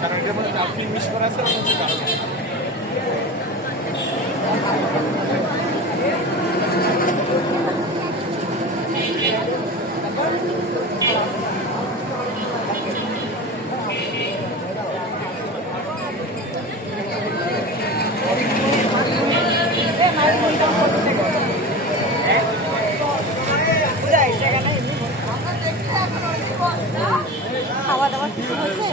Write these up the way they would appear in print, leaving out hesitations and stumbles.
কারণ এটা মধ্যে ফিল মিস করা আছে খাওয়া দাওয়া কিছু হয়েছে?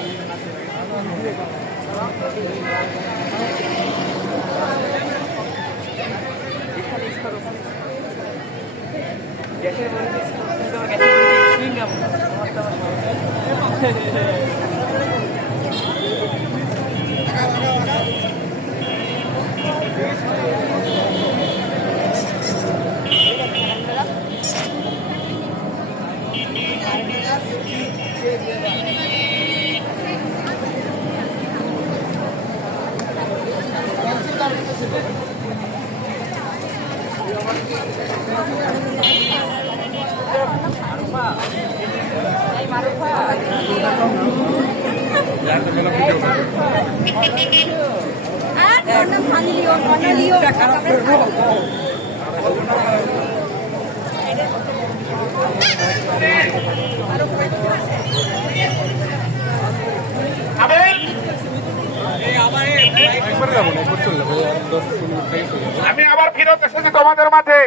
আমি আবার ফিরত এসেছি তোমাদের মাঝে।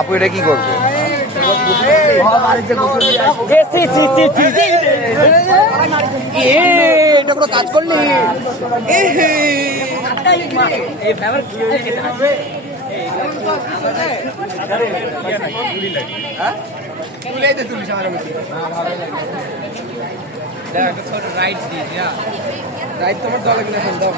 আপু এটা কি করবে? এটা কোনো কাজ করলি? রাইট তোমার দলে কিনে ফেল দাও।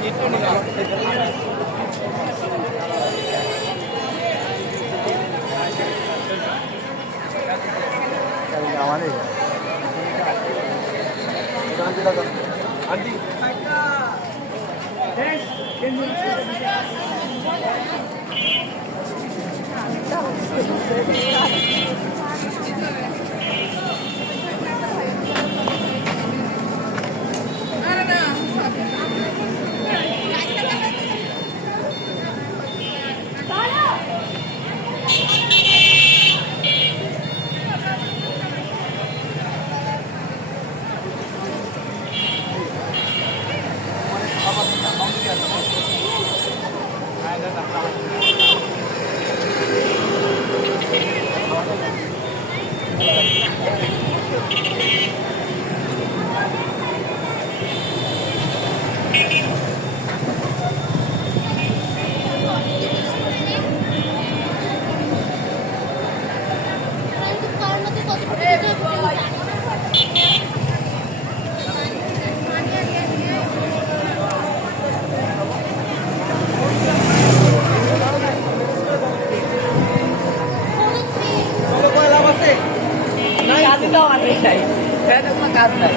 কাজ নাই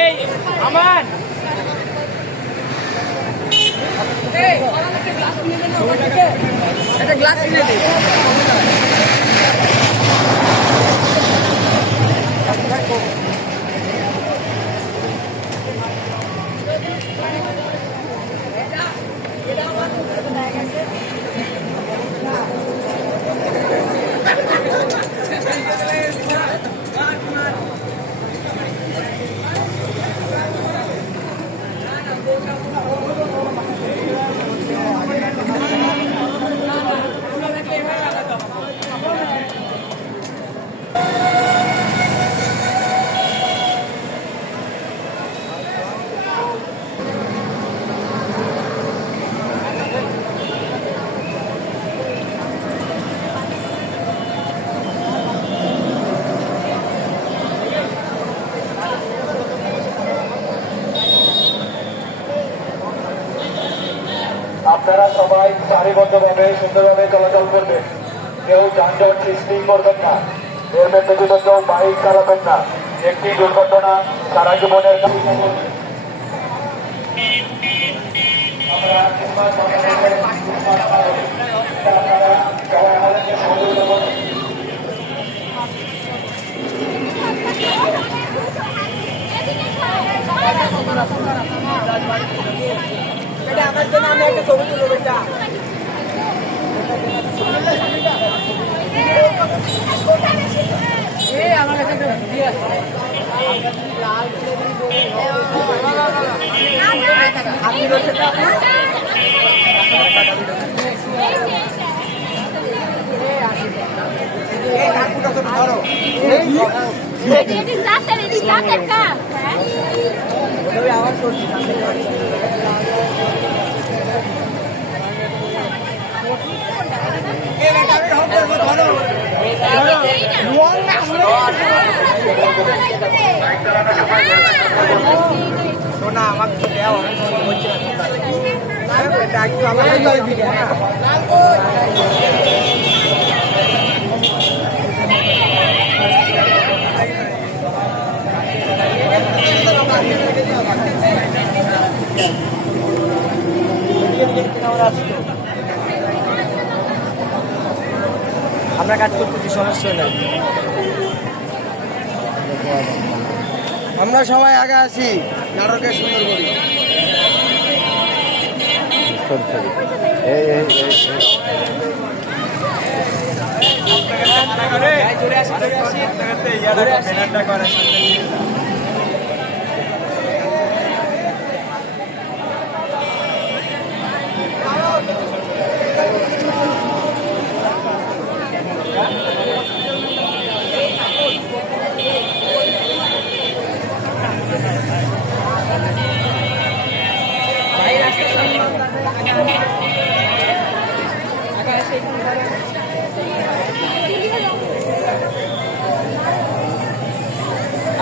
এই আমান একটা গ্লাস কিনে দে সারিবদ্ধভাবে সুন্দরভাবে চলাচল করবেন। কেউ যানজট সৃষ্টি করবেন না, এর ব্যক্তিগত কেউ বাইক চালাবেন না। একটি দুর্ঘটনা সারা জীবনের আমার জন্য আমি একটা ছবি তুলবো বেটা। আমার কাছে একটা ভিডিও আছে। আপনি বলছেন না আপনি? আমার চলছে শোনা আমার তো দেওয়া হচ্ছে আমরা কাজ করতেছি, সমস্যা নেই। আমরা সবাই আগে আসি, নাটকের সুন্দর করি।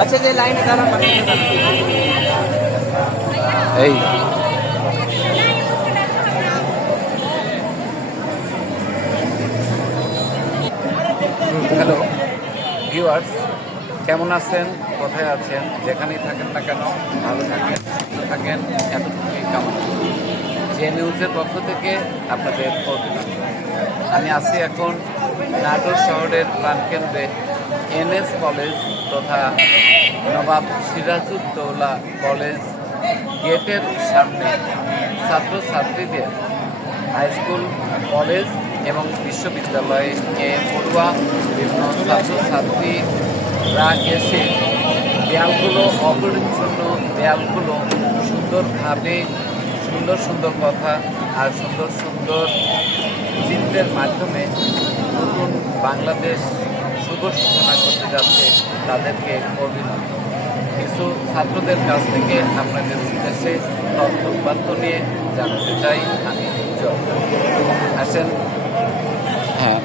আচ্ছা, যে লাইনে দাঁড়ান এই হ্যালো ভিউয়ার্স, কেমন আছেন, কোথায় আছেন, যেখানেই থাকেন না কেন ভালো থাকেন, থাকেন এতটুকুই কামনা। যে নিউজের পক্ষ থেকে আপনাদের অভিনন্দন। আমি আছি এখন নাটোর শহরের প্রাণকেন্দ্রে এনএস কলেজ তথা নবাব সিরাজউদ্দৌলা কলেজ গেটের সামনে ছাত্রছাত্রীদের হাইস্কুল, কলেজ এবং বিশ্ববিদ্যালয়ে পড়ুয়া বিভিন্ন ছাত্রছাত্রীরা এসে দেয়ালগুলো, অপরিচ্ছন্ন দেয়ালগুলো সুন্দরভাবে সুন্দর সুন্দর কথা আর সুন্দর সুন্দর চিত্রের মাধ্যমে নতুন বাংলাদেশ শুভ সূচনা করতে যাচ্ছে, তাদেরকে অভিনন্দন। কিছু ছাত্রদের কাছ থেকে আপনাদের উদ্দেশ্যে তথ্য নিয়ে জানাতে চাই আমি। আসেন। হ্যাঁ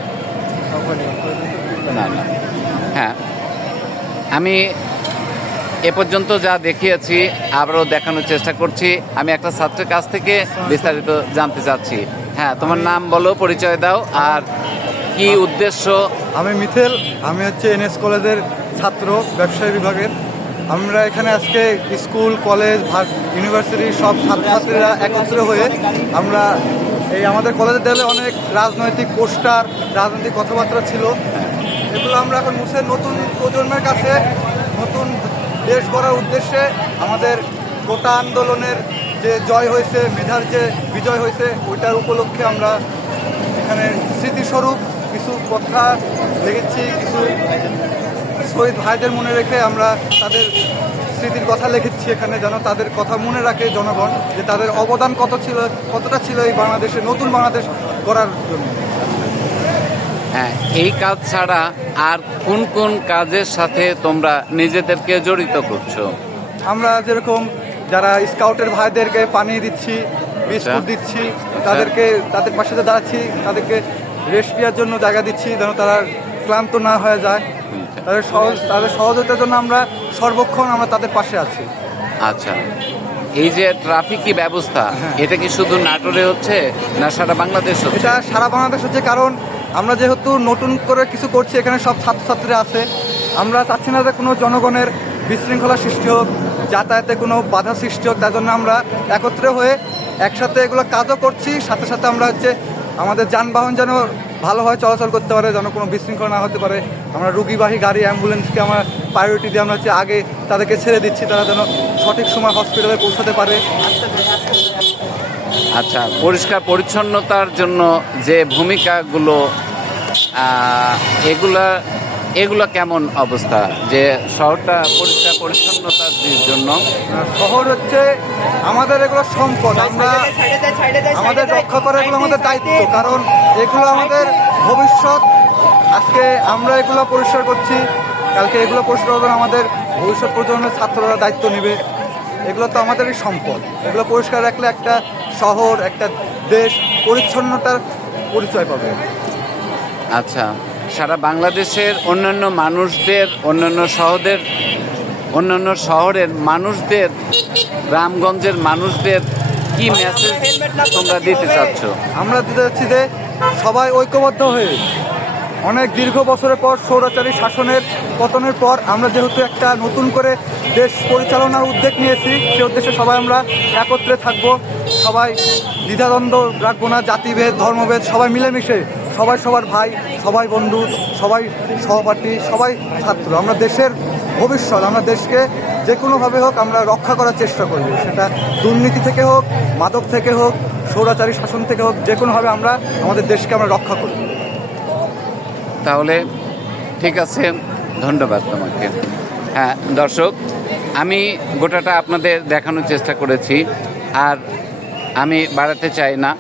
না না হ্যাঁ, আমি এ পর্যন্ত যা দেখিয়েছি আবারও দেখানোর চেষ্টা করছি। আমি একটা ছাত্রের কাছ থেকে বিস্তারিত জানতে চাচ্ছি। হ্যাঁ, তোমার নাম বলো, পরিচয় দাও, আর কি উদ্দেশ্য? আমি মিথেল, আমি হচ্ছে এনএস কলেজের ছাত্র, ব্যবসায়ী বিভাগের। আমরা এখানে আজকে স্কুল, কলেজ, ইউনিভার্সিটি সব ছাত্রছাত্রীরা একত্র হয়ে আমরা এই আমাদের কলেজের দেয়ালে অনেক রাজনৈতিক পোস্টার, রাজনৈতিক কথাবার্তা ছিল, এগুলো আমরা এখন মুছে নতুন প্রজন্মের কাছে নতুন দেশ গড়ার উদ্দেশ্যে আমাদের কোটা আন্দোলনের যে জয় হয়েছে, মেধার যে বিজয় হয়েছে, ওইটার উপলক্ষে আমরা এখানে স্মৃতিস্বরূপ কিছু কথা লিখেছি। কিছু শহীদ ভাইদের মনে রেখে আমরা তাদের স্মৃতির কথা লিখেছি এখানে, যেন তাদের কথা মনে রাখে জনগণ, যে তাদের অবদান কতটা ছিল এই বাংলাদেশে, নতুন বাংলাদেশ গড়ার জন্য। হ্যাঁ, এই কাজ ছাড়া আর কোন কোন কাজের সাথে তোমরা নিজেদেরকে জড়িত করছো? আমরা যেরকম যারা স্কাউটের ভাইদেরকে পানি দিচ্ছি, বিস্কুট দিচ্ছি, তাদের পাশে দাঁড়াচ্ছি, তাদেরকে রেস্ট নেওয়ার জন্য জায়গা দিচ্ছি, যেন তারা ক্লান্ত না হয়ে যায়। তাদের সহযোগিতার জন্য আমরা সর্বক্ষণ আমরা তাদের পাশে আছি। আচ্ছা, এই যে ট্রাফিকি ব্যবস্থা, এটা কি শুধু নাটোরে হচ্ছে না সারা বাংলাদেশ হচ্ছে? এটা সারা বাংলাদেশ হচ্ছে, কারণ আমরা যেহেতু নতুন করে কিছু করছি, এখানে সব ছাত্রছাত্রীরা আছে। আমরা চাচ্ছি না যে কোনো জনগণের বিশৃঙ্খলা সৃষ্টি হোক, যাতায়াতে কোনো বাধা সৃষ্টি হোক। তার জন্য আমরা একত্রে হয়ে একসাথে এগুলো কাজও করছি। সাথে সাথে আমরা হচ্ছে আমাদের যানবাহন যেন ভালোভাবে চলাচল করতে পারে, যেন কোনো বিশৃঙ্খলা না হতে পারে। আমরা রুগীবাহী গাড়ি, অ্যাম্বুলেন্সকে আমরা প্রায়োরিটি দিয়ে আমরা হচ্ছে আগে তাদেরকে ছেড়ে দিচ্ছি, তারা যেন সঠিক সময় হসপিটালে পৌঁছাতে পারে। আচ্ছা, পরিষ্কার পরিচ্ছন্নতার জন্য যে ভূমিকাগুলো, এগুলো কেমন অবস্থা, যে শহরটা পরিষ্কার পরিচ্ছন্নতার জন্য? শহর হচ্ছে আমাদের এগুলো সম্পদ, আমরা আমাদের রক্ষা করা এগুলো আমাদের দায়িত্ব, কারণ এগুলো আমাদের ভবিষ্যৎ। আজকে আমরা এগুলো পরিষ্কার করছি, কালকে এগুলো পরিষ্কার করবেন আমাদের ভবিষ্যৎ প্রজন্মের ছাত্ররা দায়িত্ব নেবে। এগুলো তো আমাদেরই সম্পদ। এগুলো পরিষ্কার রাখলে একটা শহর, একটা দেশ পরিচ্ছন্নতার পরিচয় পাবে। আচ্ছা, সারা বাংলাদেশের অন্যান্য শহরের মানুষদের, গ্রামগঞ্জের মানুষদের কি মেসেজ তোমরা দিতে চাচ্ছ? আমরা দিতে যাচ্ছি যে সবাই ঐক্যবদ্ধ হয়ে, অনেক দীর্ঘ বছরের পর স্বৈরাচারী শাসনের পতনের পর আমরা যেহেতু একটা নতুন করে দেশ পরিচালনার উদ্যোগ নিয়েছি, সে উদ্দেশ্যে সবাই আমরা একত্রে থাকব। সবাই দ্বিধাদ্বন্দ্ব রাখবো না, জাতিভেদ ধর্মভেদ সবাই মিলেমিশে, সবাই সবার ভাই, সবাই বন্ধু, সবাই সহপাঠী, সবাই ছাত্র। আমরা দেশের ভবিষ্যৎ, আমরা দেশকে যে কোনোভাবে হোক আমরা রক্ষা করার চেষ্টা করব। সেটা দুর্নীতি থেকে হোক, মাদক থেকে হোক, স্বৈরাচারী শাসন থেকে হোক, যে কোনোভাবে আমরা আমাদের দেশকে আমরা রক্ষা করব। তাহলে ঠিক আছে, ধন্যবাদ তোমাকে। হ্যাঁ দর্শক, আমি গোটাটা আপনাদের দেখানোর চেষ্টা করেছি, আর আমি বাড়াতে চাই না।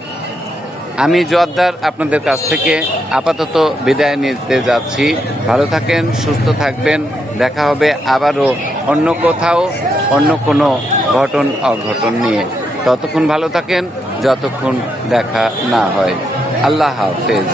আমি জোয়ারদার আপনাদের কাছ থেকে আপাতত বিদায় নিতে যাচ্ছি। ভালো থাকেন, সুস্থ থাকবেন। দেখা হবে আবারও অন্য কোথাও, অন্য কোনো অঘটন নিয়ে। ততক্ষণ ভালো থাকেন, যতক্ষণ দেখা না হয়। আল্লাহ হাফেজ।